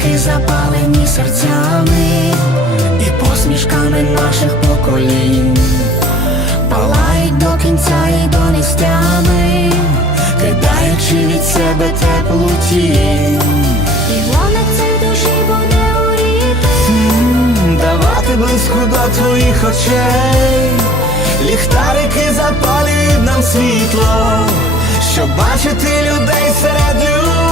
Ліхтарики запалені серцями і посмішками наших поколінь палають до кінця і до нестями, кидаючи від себе теплу тінь. і цей душі буде горіти. М, Давати близько до твоїх очей, ліхтарики запалюють нам світло, щоб бачити людей серед людей.